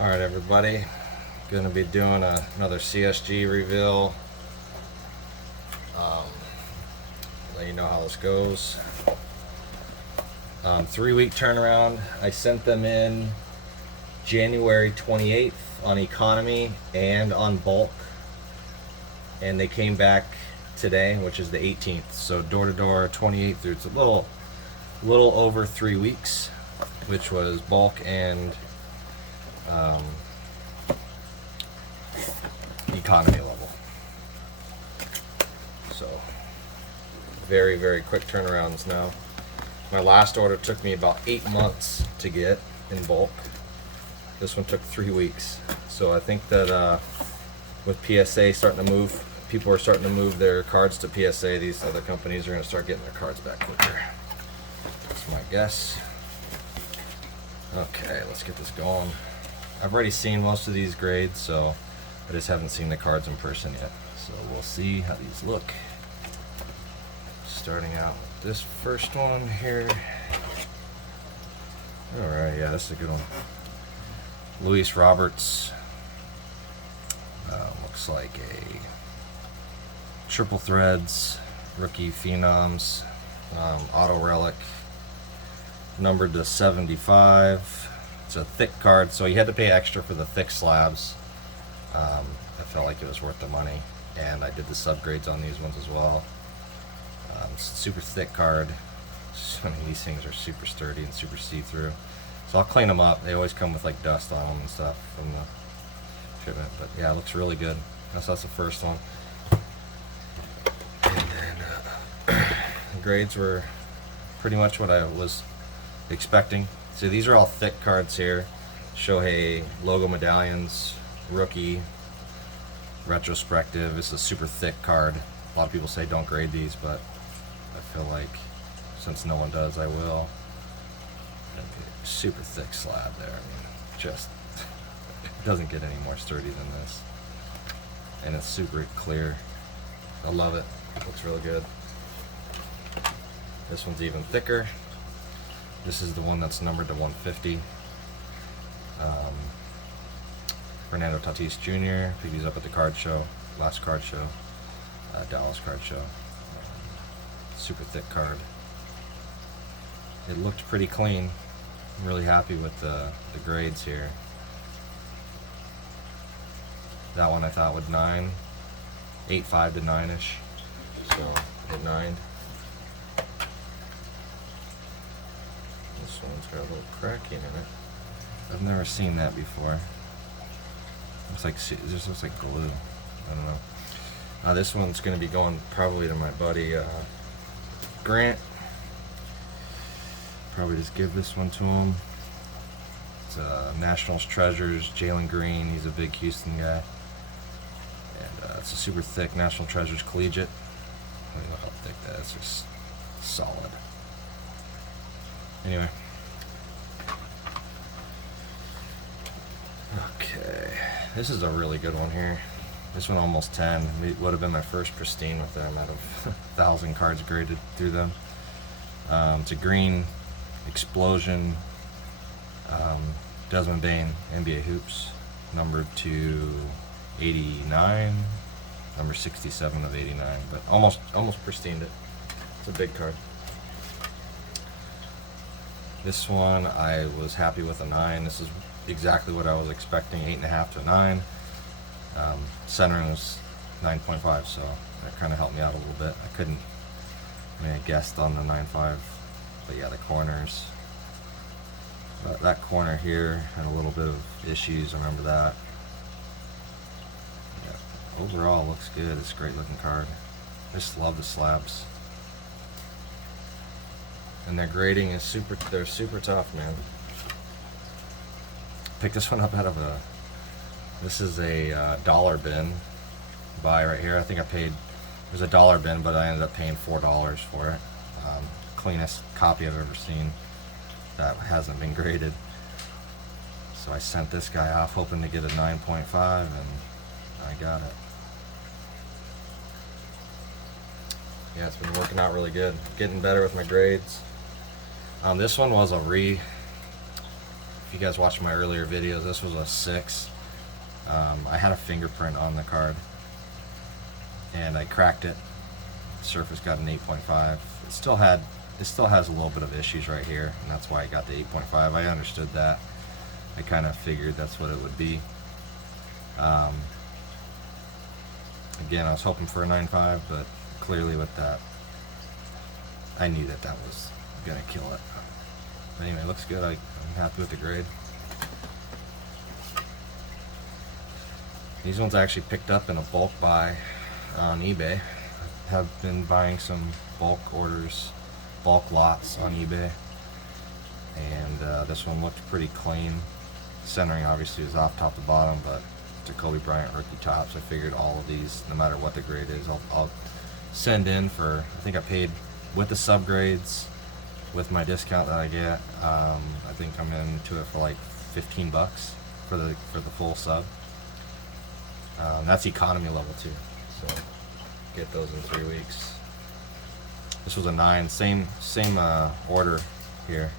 Alright everybody, gonna be doing another CSG reveal. Let you know how this goes. 3-week turnaround. I sent them in January 28th on economy and on bulk, and they came back today, which is the 18th. So door to door, 28th through, it's a little over 3 weeks, which was bulk and economy level. So very quick turnarounds now. My last order took me about 8 months to get in bulk. This one took 3 weeks. So I think that with PSA starting to move, people are starting to move their cards to PSA. These other companies are going to start getting their cards back quicker. That's my guess. Okay, let's get this going. I've already seen most of these grades, so I just haven't seen the cards in person yet. So we'll see how these look. Starting out with this first one here. Alright, yeah, this is a good one. Luis Roberts. Looks like a triple threads, rookie phenoms, auto relic, numbered to 75. It's a thick card, so you had to pay extra for the thick slabs. I felt like it was worth the money, and I did the subgrades on these ones as well. Super thick card. I mean, these things are super sturdy and super see-through. So I'll clean them up. They always come with like dust on them and stuff from the shipment, but yeah, it looks really good. That's the first one. And then the grades were pretty much what I was expecting. So these are all thick cards here. Shohei logo medallions, rookie, retrospective. It's a super thick card. A lot of people say don't grade these, but I feel like since no one does, I will. Super thick slab there. I mean, just it doesn't get any more sturdy than this, and it's super clear. I love it. It looks really good. This one's even thicker. This is the one that's numbered to 150. Fernando Tatis Jr. picked these up at the card show, last card show, Dallas card show. Super thick card. It looked pretty clean. I'm really happy with the grades here. That one I thought would 9, 8.5 to 9ish. So at 9. This one's got a little cracking in it. I've never seen that before. Looks like this looks like glue. I don't know. This one's going to be going probably to my buddy Grant. Probably just give this one to him. It's Nationals Treasures, Jalen Green. He's a big Houston guy. And it's a super thick National Treasures Collegiate. I don't know how thick that is. It's just solid. Anyway. Okay. This is a really good one here. This one almost 10. It would have been my first pristine with them out of 1,000 cards graded through them. It's a green explosion. Desmond Bain, NBA Hoops, numbered to 89, number 67 of 89, but almost pristined it. It's a big card. This one I was happy with a 9. This is exactly what I was expecting, 8.5 to 9. Centering was 9.5, so that kind of helped me out a little bit. I guessed on the 9.5, but yeah, the corners. That corner here had a little bit of issues, I remember that. Yeah, overall looks good. It's a great looking card. I just love the slabs. And their grading is they're super tough, man. Picked this one up out of this is a dollar bin buy right here. I think it was a dollar bin, but I ended up paying $4 for it. Cleanest copy I've ever seen that hasn't been graded. So I sent this guy off hoping to get a 9.5, and I got it. Yeah, it's been working out really good. Getting better with my grades. This one was a if you guys watched my earlier videos, this was a 6. I had a fingerprint on the card, and I cracked it. Surface got an 8.5. It still has a little bit of issues right here, and that's why I got the 8.5. I understood that. I kind of figured that's what it would be. Again, I was hoping for a 9.5, but clearly with that, I knew that was gonna kill it. But anyway, it looks good. I'm happy with the grade. These ones I actually picked up in a bulk buy on eBay. I have been buying some bulk orders, bulk lots on eBay, and this one looked pretty clean. Centering obviously is off top to bottom, but it's a Kobe Bryant rookie tops. I figured all of these, no matter what the grade is, I'll send in for, I think I paid with the subgrades, with my discount that I get, I think I'm into it for like $15 for the full sub. That's economy level too, so get those in 3 weeks. This was a 9, same order here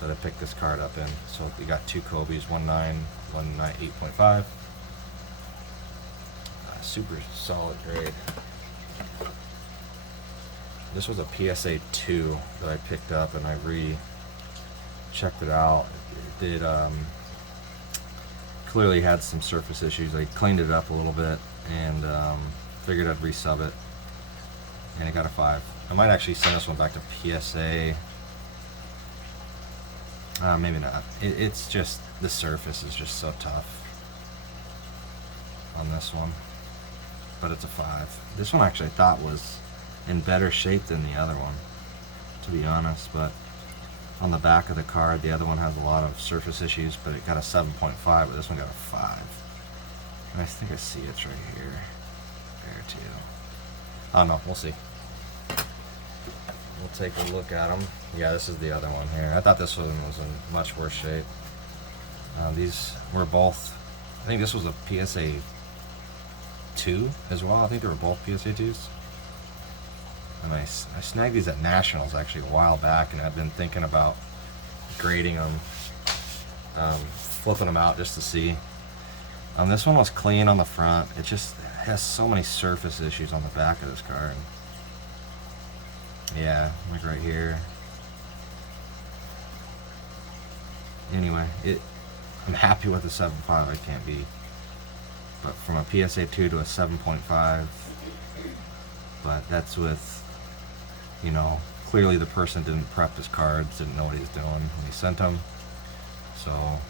that I picked this card up in. So we got 2 Kobe's, 1 9, 1 9, 8.5. Super solid grade. This was a PSA 2 that I picked up, and I checked it out. It did clearly had some surface issues. I cleaned it up a little bit and figured I'd resub it, and it got a 5. I might actually send this one back to PSA. Maybe not. It's just the surface is just so tough on this one, but it's a 5. This one actually I thought was in better shape than the other one, to be honest, but on the back of the card the other one has a lot of surface issues, but it got a 7.5, but this one got a 5. And I think I see it's right here. There too. Oh no, we'll see. We'll take a look at them. Yeah, this is the other one here. I thought this one was in much worse shape. These were both, I think this was a PSA 2 as well. I think they were both PSA 2s. And I snagged these at Nationals actually a while back, and I've been thinking about grading them, flipping them out just to see. This one was clean on the front. It just has so many surface issues on the back of this card. Yeah, like right here. Anyway, I'm happy with the 7.5. I can't be, but from a PSA 2 to a 7.5. But that's with, you know, clearly the person didn't prep his cards, didn't know what he was doing when he sent them. So,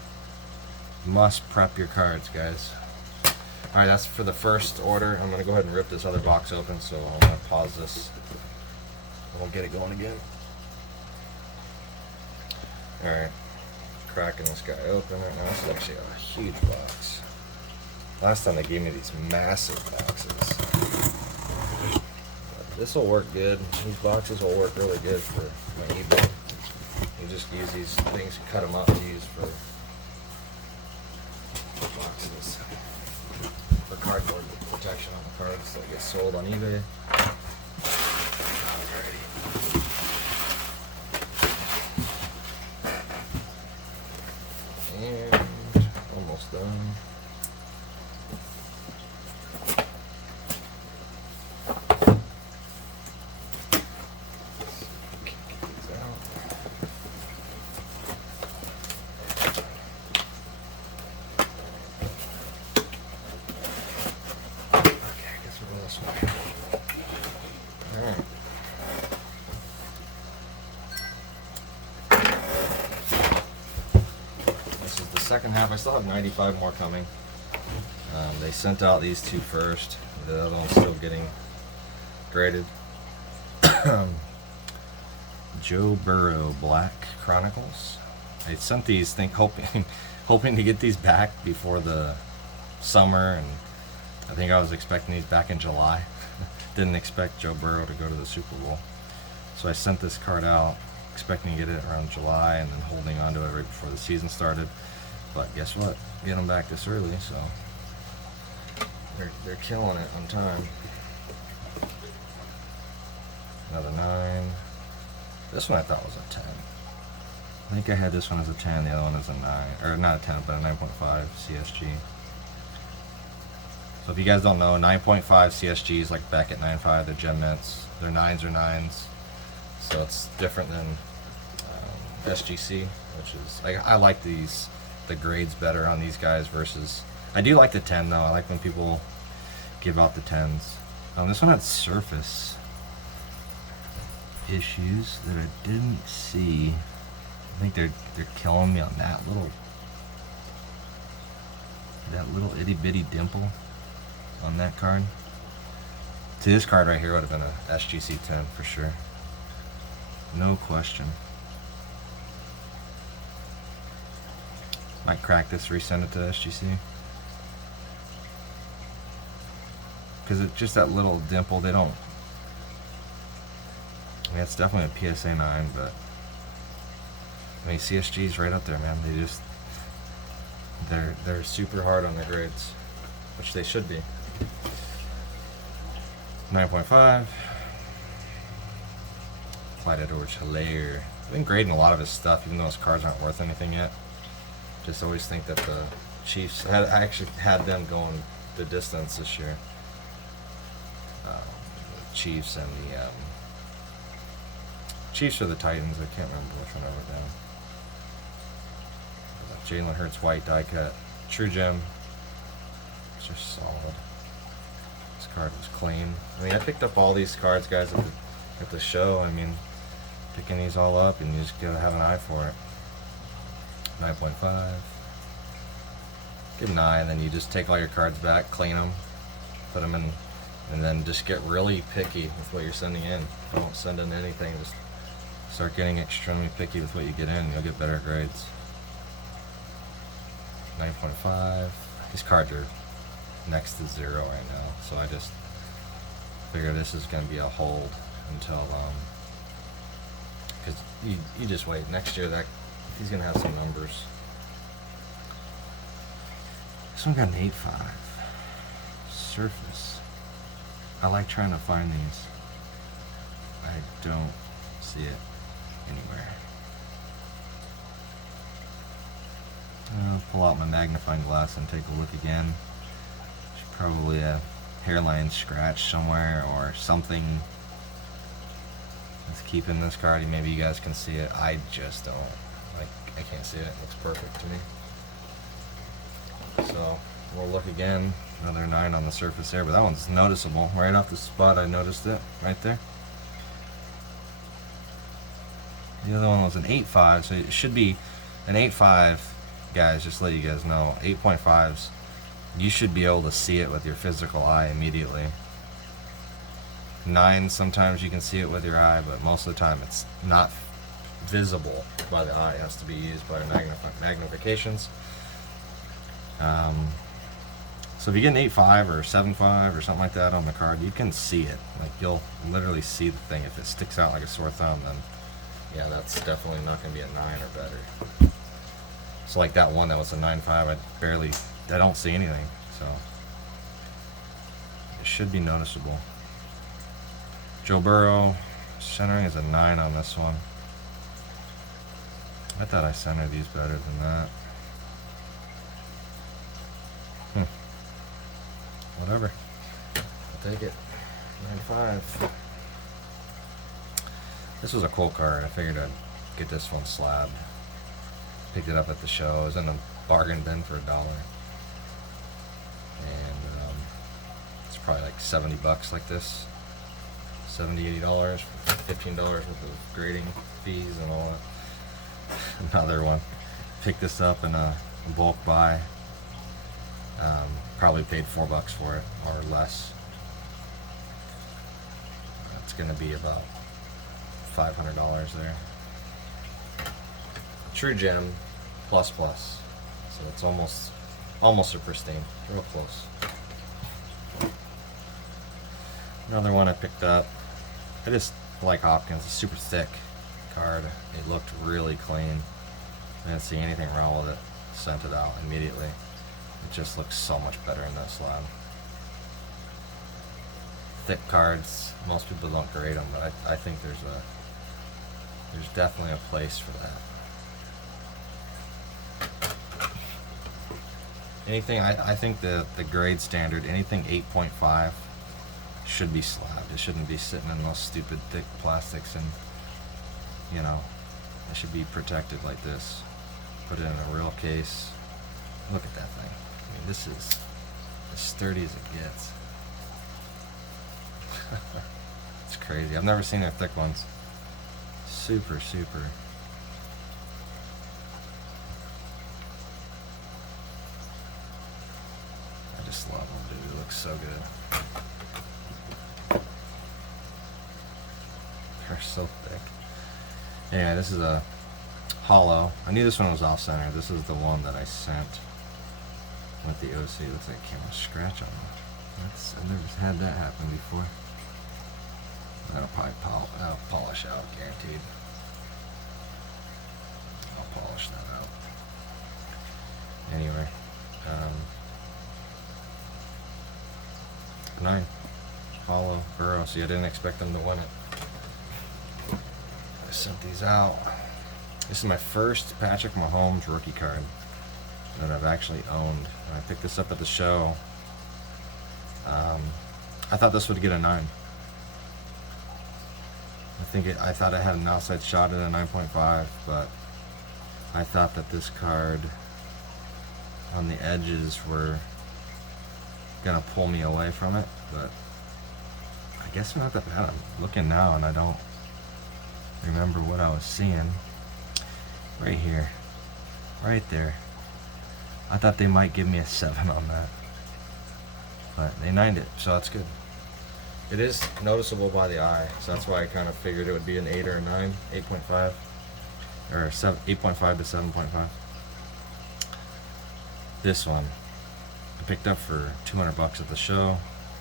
must prep your cards, guys. Alright, that's for the first order. I'm going to go ahead and rip this other box open, so I'm going to pause this. We'll get it going again. Alright, cracking this guy open right now. This is actually a huge box. Last time they gave me these massive boxes. This will work good. These boxes will work really good for my eBay. You just use these things, cut them up to use for boxes, for cardboard protection on the cards that get sold on eBay. And almost done. Second half, I still have 95 more coming. They sent out these 2 first. The other one's still getting graded. Joe Burrow Black Chronicles. I sent these hoping to get these back before the summer, and I think I was expecting these back in July. Didn't expect Joe Burrow to go to the Super Bowl. So I sent this card out expecting to get it around July and then holding on to it right before the season started. But guess what? Get them back this early, so they're killing it on time. Another 9. This one I thought was a 10. I think I had this one as a 10, the other one as a 9, or not a 10, but a 9.5 CSG. So if you guys don't know, 9.5 CSGs, like back at 9.5, they're gem mints. Their 9s are 9s, so it's different than SGC, which is, like, I like the grades better on these guys versus, I do like the 10 though. I like when people give out the 10s. This one had surface issues that I didn't see. I think they're killing me on that little itty bitty dimple on that card. See, this card right here would have been a SGC 10 for sure, no question. Might crack this, resend it to SGC, because it's just that little dimple. They don't, I mean, it's definitely a PSA 9, but I mean, CSG's right up there, man. They just, they're super hard on their grades, which they should be. 9.5. Clyde Edwards-Helaire. I've been grading a lot of his stuff, even though his cards aren't worth anything yet. Just always think that the Chiefs, I actually had them going the distance this year. The Chiefs and the Chiefs or the Titans. I can't remember which one I wrote down. Jalen Hurts white die cut, True Gem. These are solid. This card was clean. I mean, I picked up all these cards, guys, at the show. I mean, picking these all up, and you just gotta have an eye for it. 9.5. Give 9, then you just take all your cards back, clean them, put them in, and then just get really picky with what you're sending in. Don't send in anything. Just start getting extremely picky with what you get in. You'll get better grades. 9.5. These cards are next to 0 right now, so I just figure this is going to be a hold until because you just wait. Next year that he's going to have some numbers. This one got an 8.5. Surface. I like trying to find these. I don't see it anywhere. I'll pull out my magnifying glass and take a look again. There's probably a hairline scratch somewhere or something that's keeping this card. Maybe you guys can see it. I just don't. I can't see it. It looks perfect to me. So we'll look again. Another 9 on the surface there, but that one's noticeable. Right off the spot, I noticed it right there. The other one was an 8.5, so it should be an 8.5. Guys, just to let you guys know, 8.5s, you should be able to see it with your physical eye immediately. 9, sometimes you can see it with your eye, but most of the time it's not visible by the eye. It has to be used by magnifications. So if you get an 8.5 or 7.5 or something like that on the card, you can see it. Like, you'll literally see the thing. If it sticks out like a sore thumb, then yeah, that's definitely not going to be a 9 or better. So like that one that was a 9.5, I don't see anything, so it should be noticeable. Joe Burrow, centering is a 9 on this one. I thought I centered these better than that. Whatever. I'll take it. 9.5. This was a cool card. I figured I'd get this one slabbed. Picked it up at the show. It was in a bargain bin for $1. And it's probably like $70 like this. $70, $80, $15 worth of grading fees and all that. Another one. Picked this up in a bulk buy. Probably paid $4 for it or less. It's gonna be about $500 there. True Gem plus. So it's almost a pristine. Real close. Another one I picked up. I just like Hopkins. It's a super thick card. It looked really clean. I didn't see anything wrong with it. Sent it out immediately. It just looks so much better in this slab. Thick cards. Most people don't grade them, but I think there's definitely a place for that. Anything, I think the grade standard, anything 8.5 should be slabbed. It shouldn't be sitting in those stupid thick plastics, and you know, it should be protected like this. Put it in a real case. Look at that thing. I mean, this is as sturdy as it gets. It's crazy. I've never seen their thick ones. Super, super. I just love them, dude. It looks so good. They're so thick. Anyway, this is a hollow. I knew this one was off center. This is the one that I sent with the OC. Looks like it came with a scratch on it. I've never had that happen before. That'll probably polish out, guaranteed. I'll polish that out. Anyway, 9 hollow Burrow. See, I didn't expect them to win it. I sent these out. This is my first Patrick Mahomes rookie card that I've actually owned. When I picked this up at the show, I thought this would get a 9. I thought it had an outside shot at a 9.5, but I thought that this card on the edges were gonna pull me away from it, but I guess they're not that bad. I'm looking now and I don't remember what I was seeing. Right here, right there. I thought they might give me a 7 on that, but they 9'd it, so that's good. It is noticeable by the eye, so that's why I kind of figured it would be an 8 or a 9, 8.5, or 8.5 to 7.5. This one I picked up for $200 at the show.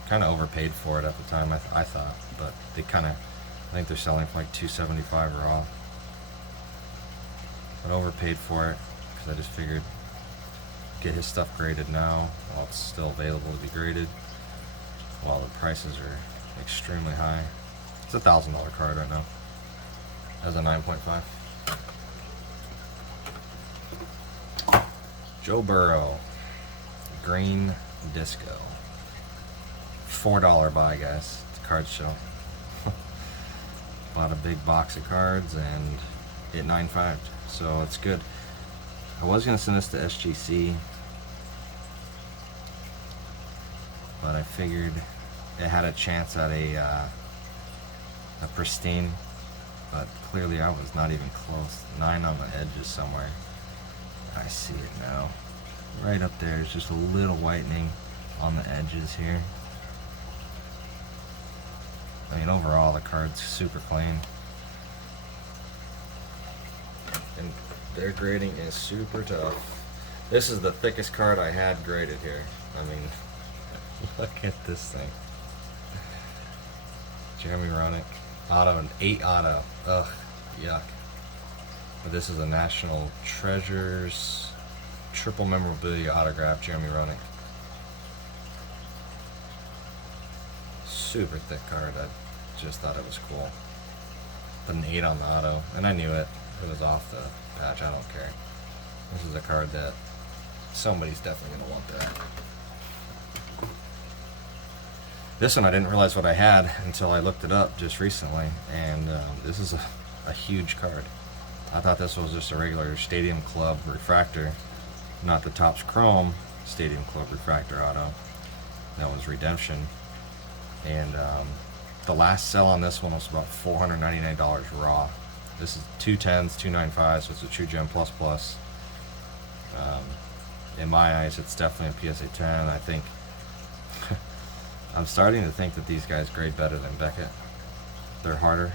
Kind of overpaid for it at the time, I thought, but I think they're selling for like $275 raw. But overpaid for it because I just figured get his stuff graded now while it's still available to be graded, while the prices are extremely high. It's a $1,000 card right now. As a 9.5. Joe Burrow, green disco. $4 buy, guys. It's a card show. Bought a big box of cards and it 9.5'd, so it's good. I was gonna send this to SGC, but I figured it had a chance at a pristine, but clearly I was not even close. 9 on the edges somewhere. I see it now. Right up there is just a little whitening on the edges here. I mean, overall the card's super clean. And their grading is super tough. This is the thickest card I had graded here. I mean, look at this thing. Jeremy Roenick, auto, an 8 auto. Ugh, yuck. But this is a National Treasures triple memorabilia autograph, Jeremy Roenick. Super thick card. I just thought it was cool. But an 8 on the auto, and I knew it. It was off the patch. I don't care. This is a card that somebody's definitely gonna want that. This one I didn't realize what I had until I looked it up just recently, and this is a huge card. I thought this was just a regular Stadium Club refractor, not the Topps Chrome Stadium Club refractor auto. That was redemption, and the last sell on this one was about $499 raw. This is 210s, 295s, so it's a True Gem Plus Plus. In my eyes, it's definitely a PSA 10. I think I'm starting to think that these guys grade better than Beckett. They're harder.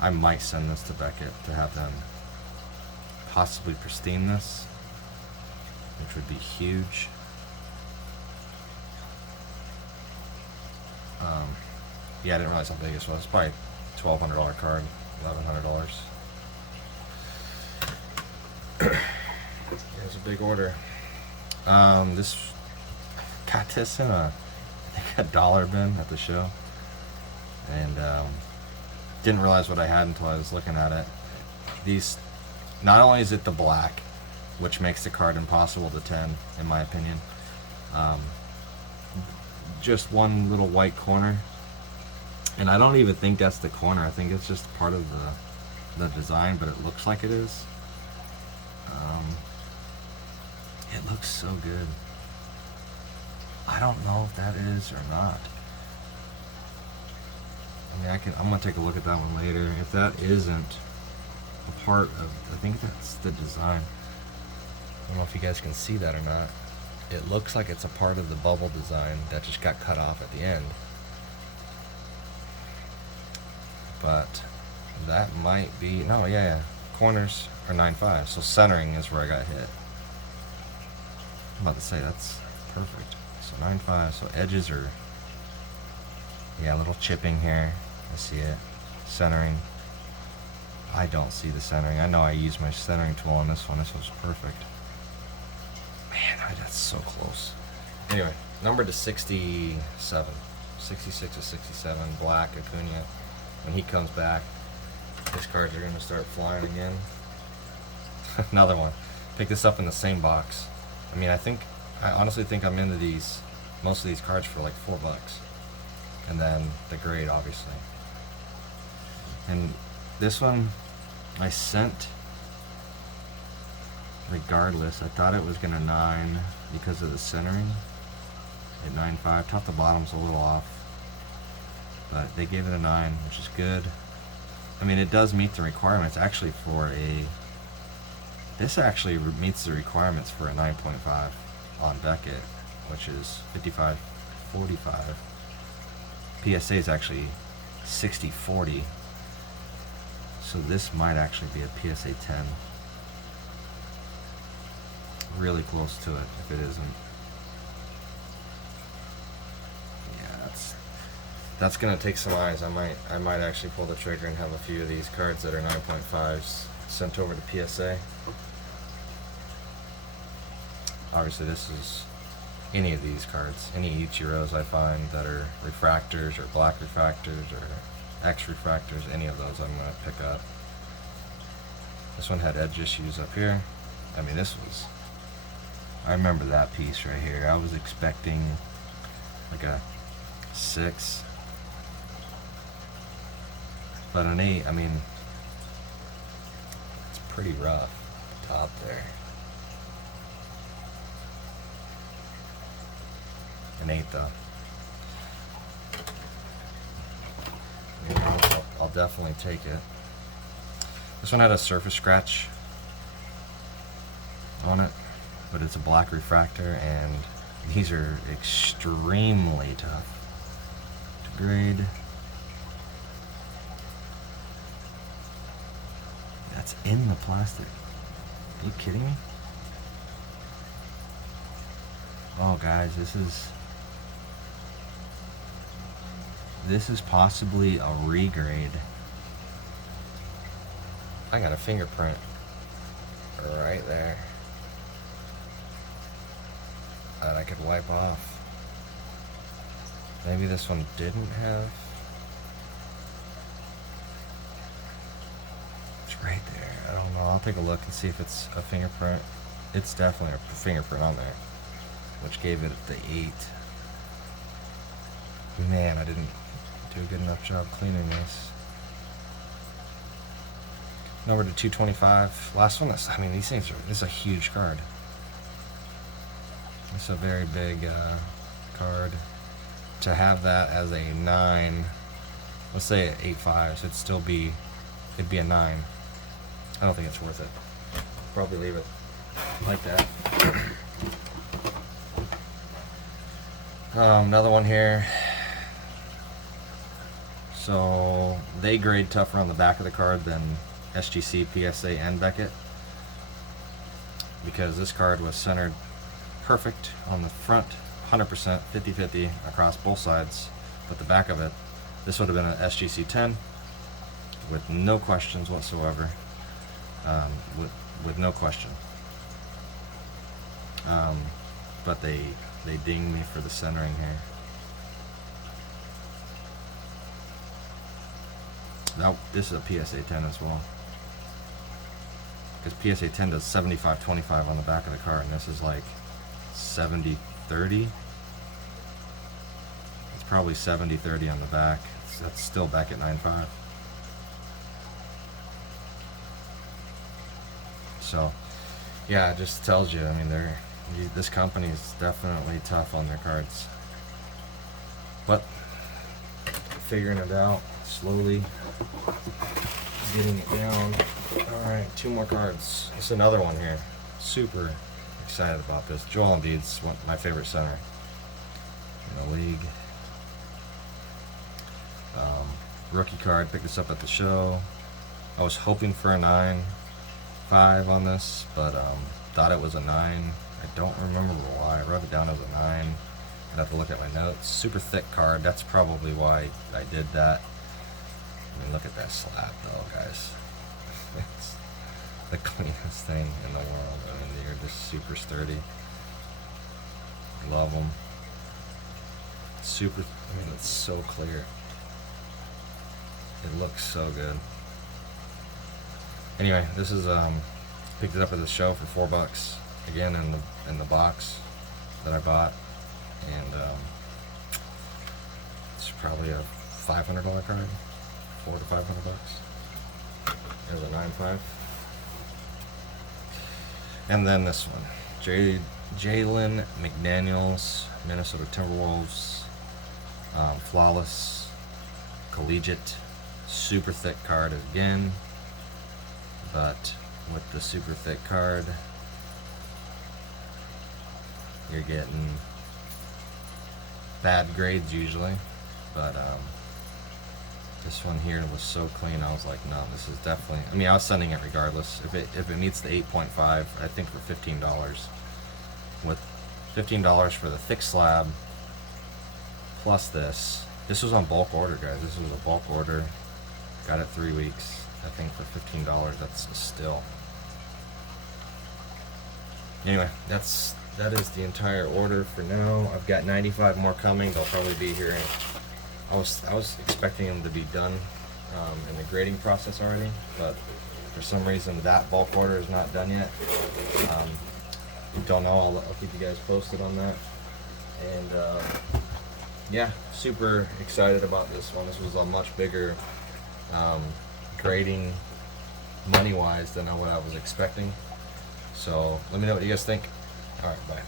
I might send this to Beckett to have them possibly pristine this, which would be huge. Yeah, I didn't realize how big this was. It's probably $1,200 card, $1,100. It's a big order. This got this in a dollar bin at the show, and didn't realize what I had until I was looking at it. These, not only is it the black, which makes the card impossible to 10, in my opinion. Just one little white corner, and I don't even think that's the corner. I think it's just part of the design, but it looks like it is. It looks so good. I don't know if that is or not. I mean, I'm gonna take a look at that one later. If that isn't a part of, I think that's the design. I don't know if you guys can see that or not. It looks like it's a part of the bubble design that just got cut off at the end. But that might be, no, yeah. Corners are 9.5, so centering is where I got hit. I'm about to say, that's perfect. So 9.5, so edges are, yeah, a little chipping here. I see it. Centering. I don't see the centering. I know I used my centering tool on this one. This was perfect. Man, that's so close. Anyway, number to 67. 66 to 67, black Acuna. When he comes back, these cards are going to start flying again. Another one. Pick this up in the same box. I mean, I honestly think I'm into most of these cards for like $4. And then the grade, obviously. And this one, I sent regardless. I thought it was going to 9 because of the centering at 9.5. Top to bottom's a little off, but they gave it a 9, which is good. I mean, it does meet the requirements actually for this actually meets the requirements for a 9.5 on Beckett, which is 55-45. PSA is actually 60-40. So this might actually be a PSA 10. Really close to it if it isn't. Yeah, that's gonna take some eyes. I might actually pull the trigger and have a few of these cards that are 9.5s sent over to PSA. Obviously this is any of these cards, any Ichiros I find that are refractors or black refractors or X refractors, any of those I'm going to pick up. This one had edge issues up here. I mean, I remember that piece right here. I was expecting like a 6, but an 8, I mean, it's pretty rough top there. An 8 though. Yeah, I'll definitely take it. This one had a surface scratch on it, but it's a black refractor, and these are extremely tough to grade. That's in the plastic. Are you kidding me? Oh, guys, this is possibly a regrade. I got a fingerprint right there that I could wipe off. Maybe this one didn't have. It's right there. I don't know. I'll take a look and see if it's a fingerprint. It's definitely a fingerprint on there, which gave it the 8. Man, I didn't do a good enough job cleaning this. Number to 225. Last one. I mean, these things this is a huge card. It's a very big card. To have that as a 9, let's say 8.5, so it'd be a 9. I don't think it's worth it. Probably leave it like that. Another one here. So they grade tougher on the back of the card than SGC, PSA, and Beckett, because this card was centered perfect on the front, 100%, 50-50 across both sides, but the back of it, this would have been an SGC 10 with no questions whatsoever, with no question. But they dinged me for the centering here. Now, this is a PSA 10 as well. because PSA 10 does 75-25 on the back of the card, and this is like 70-30. It's probably 70-30 on the back. That's still back at 9.5. So, yeah, it just tells you. I mean, this company is definitely tough on their cards, but figuring it out slowly, getting it down. All right, 2 more cards. It's another one here. Super excited about this. Joel Embiid's my favorite center in the league. Rookie card. Picked this up at the show. I was hoping for a 9.5 on this, but thought it was a 9. I don't remember why. I wrote it down as a 9. I'd have to look at my notes. Super thick card. That's probably why I did that. I mean, look at that slab, though, guys. It's the cleanest thing in the world. I mean, they're just super sturdy. Love them. Super. I mean, it's so clear. It looks so good. Anyway, this is picked it up at the show for $4 again in the box that I bought, and it's probably a $500 card, $400 to $500. There's a 9.5, and then this one, Jalen McDaniels, Minnesota Timberwolves, flawless collegiate, super thick card again. But with the super thick card, you're getting bad grades usually. But this one here was so clean. I was like, no, this is definitely. I mean, I was sending it regardless. If it meets the 8.5, I think for $15. With $15 for the thick slab plus this. This was on bulk order, guys. This was a bulk order. Got it 3 weeks. I think for $15, that's a steal. Anyway, that is the entire order for now. I've got 95 more coming. They'll probably be here. I was expecting them to be done in the grading process already, but for some reason that bulk order is not done yet. Don't know. I'll keep you guys posted on that. And yeah, super excited about this one. This was a much bigger grading money-wise than what I was expecting. So let me know what you guys think. All right, bye.